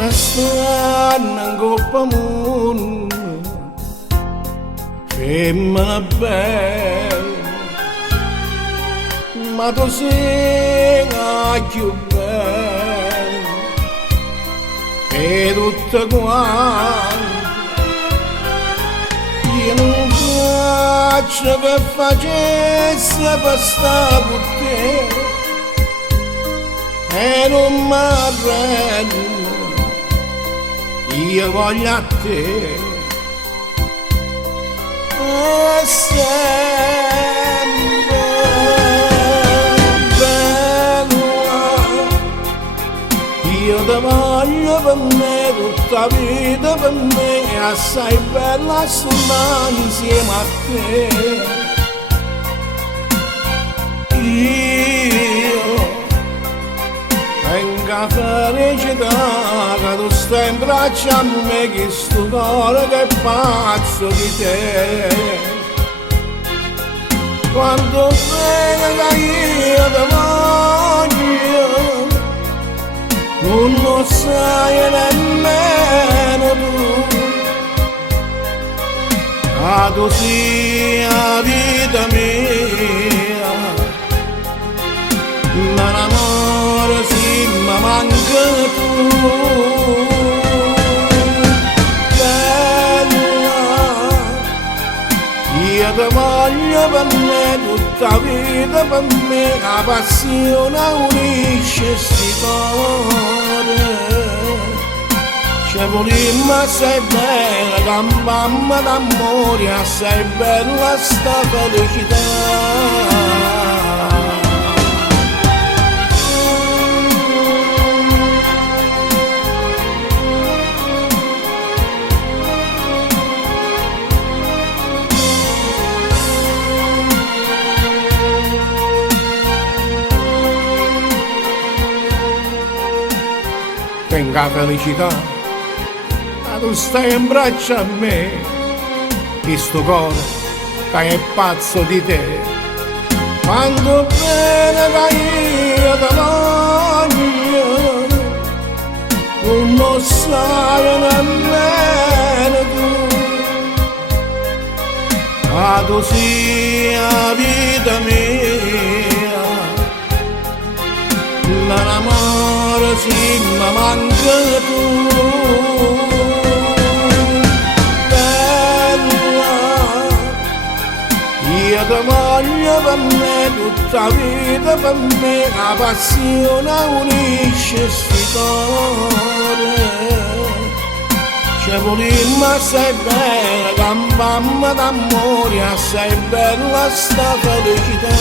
ne stanno in coppa mondo, femmina bella, ma tu sei la più bella e tutte quante. Io non faccio che facesse per sta con te e non mi arrendo, io voglio a te e sempre bella. Io ti voglio per me, tutta vita per me, è assai bella stare insieme a te. Io vengo a felicità che tu stai in braccio a me, che sto cuore che è pazzo di te. Quando vedi che io ti voglio, non lo sai nemmeno tu, ma tu sia la vita mia, ma l'amore sì, ma manca tu. Bella, io ti voglio per me, tutta vita per me, la passione unisce sti cuore. C'è volimma, sei bella, campamma d'amore, sei bella sta felicità. Venga felicità, ma tu stai in braccio a me, che sto cuore che è pazzo di te. Quando bene che io ti voglio, non lo sai nemmeno tu, ma tu sia la vita mia, ma l'amore sì, ma manca tu. Bella, io ti voglio per me, tutta vita per me, la passione unisce sti cuore. C'è volimma, sei bella, campamma d'amore, sei bella sta felicità.